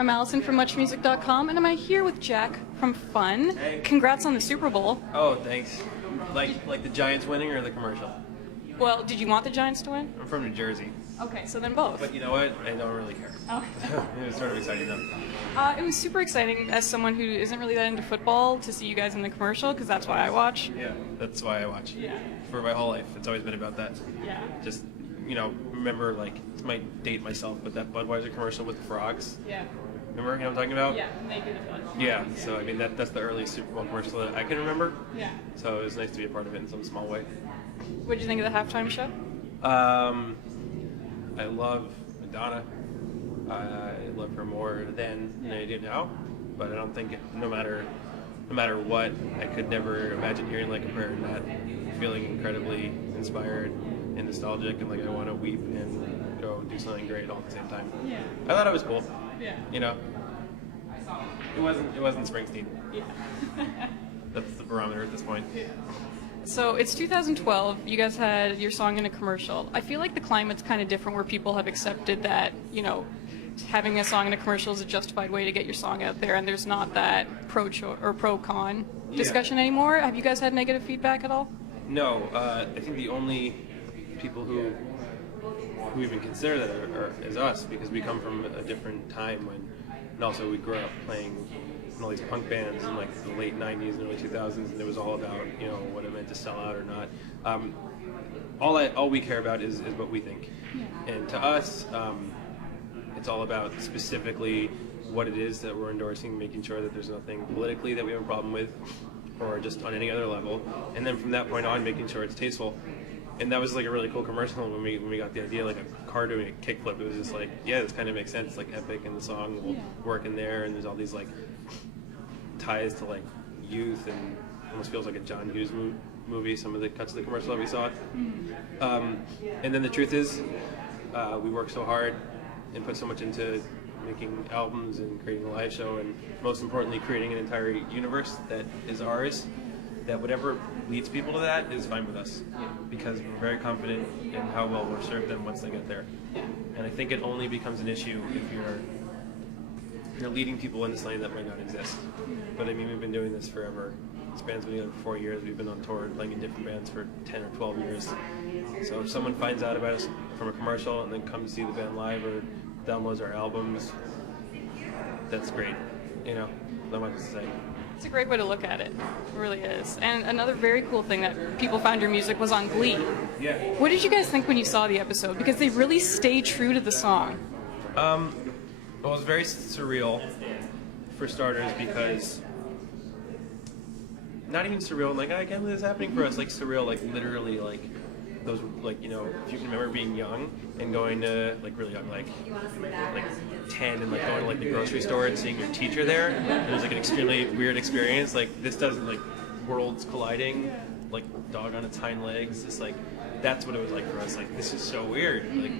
I'm Allison from MuchMusic.com, and I'm here with Jack from Fun. Hey. Congrats on the Super Bowl. Oh, thanks. Like the Giants winning or the commercial? Well, did you want the Giants to win? I'm from New Jersey, Okay, so then both. but you know what? I don't really care. Oh. It was sort of exciting though. It was super exciting as someone who isn't really that into football to see you guys in the commercial, because that's why I watch. Yeah, that's why I watch. Yeah. For my whole life, it's always been about that. Yeah. Just, remember, this might date myself, but that Budweiser commercial with the frogs. Yeah. Remember what I'm talking about? Yeah, maybe the fun. Yeah, so I mean that's the earliest Super Bowl commercial that I can remember. Yeah. So it was nice to be a part of it in some small way. What did you think of the halftime show? I love Madonna. I love her more then than I do now, but I don't think no matter what, I could never imagine hearing like a prayer and not feeling incredibly inspired and nostalgic and like I want to weep and go do something great all at the same time. Yeah. I thought it was cool. Yeah. It wasn't Springsteen. Yeah. That's the barometer at this point. So it's 2012. You guys had your song in a commercial. I feel like the climate's kind of different where people have accepted that, having a song in a commercial is a justified way to get your song out there, and there's not that pro-con discussion anymore. Have you guys had negative feedback at all? No, I think the only people who even consider that is us, because we come from a different time and also we grew up playing in all these punk bands in like the late 90s and early 2000s, and it was all about what it meant to sell out or not. All we care about is what we think, and to us, it's all about specifically what it is that we're endorsing, making sure that there's nothing politically that we have a problem with, or just on any other level, and then from that point on, making sure it's tasteful. And that was like a really cool commercial when we got the idea, like a car doing a kickflip. It was just like, yeah, this kind of makes sense. It's like epic, and the song will work in there, and there's all these like ties to like youth, and almost feels like a John Hughes movie. Some of the cuts of the commercial that we saw. And then the truth is, we worked so hard and put so much into making albums and creating a live show, and most importantly, creating an entire universe that is ours. That whatever leads people to that is fine with us, because we're very confident in how well we'll serve them once they get there. And I think it only becomes an issue if you're leading people into something that might not exist. But I mean, we've been doing this forever. This band's been together for 4 years. We've been on tour and playing in different bands for 10 or 12 years. So if someone finds out about us from a commercial and then comes to see the band live or downloads our albums, that's great. Not much to say. It's a great way to look at it. It really is. And another very cool thing that people found your music was on Glee. Yeah. What did you guys think when you saw the episode? Because they really stay true to the song. Well, it was very surreal, for starters, because not even surreal, like, I can't believe this is happening for us, like, surreal, like, literally, like, those, like, if you can remember being young and going to, like, really young, like 10, and, like, going to, like, the grocery store and seeing your teacher there, and it was, like, an extremely weird experience, like, this doesn't, like, worlds colliding, like, dog on its hind legs, just, like, that's what it was like for us, like, this is so weird, like,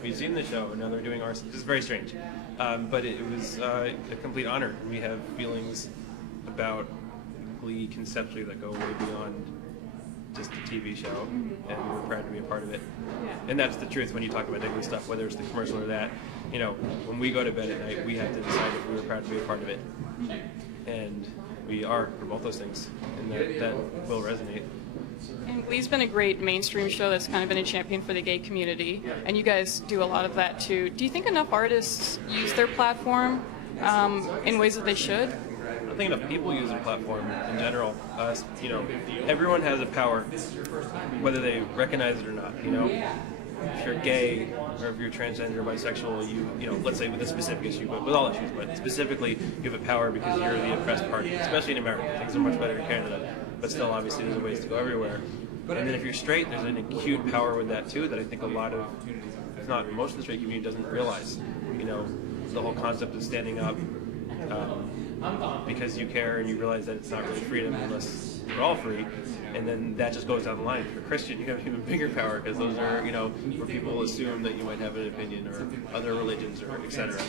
we've seen the show, and now they're doing ours, it's very strange, but it was a complete honor, and we have feelings about Glee conceptually that go way beyond just a TV show, and we're proud to be a part of it. And that's the truth when you talk about Glee stuff, whether it's the commercial or that. When we go to bed at night, we have to decide if we were proud to be a part of it. And we are for both those things, and that will resonate. And Glee's been a great mainstream show that's kind of been a champion for the gay community, and you guys do a lot of that too. Do you think enough artists use their platform in ways that they should? I don't think enough people use their platform in general. Everyone has a power, whether they recognize it or not. If you're gay or if you're transgender or bisexual, let's say with a specific issue, but with all issues, but specifically, you have a power because you're the oppressed party, especially in America. Things are much better in Canada, but still, obviously, there's ways to go everywhere. And then if you're straight, there's an acute power with that too that I think a lot of, if not most of the straight community doesn't realize. The whole concept of standing up because you care and you realize that it's not really freedom unless we're all free, and then that just goes down the line. If you're Christian, you have even bigger power because those are, where people assume that you might have an opinion, or other religions, or etc.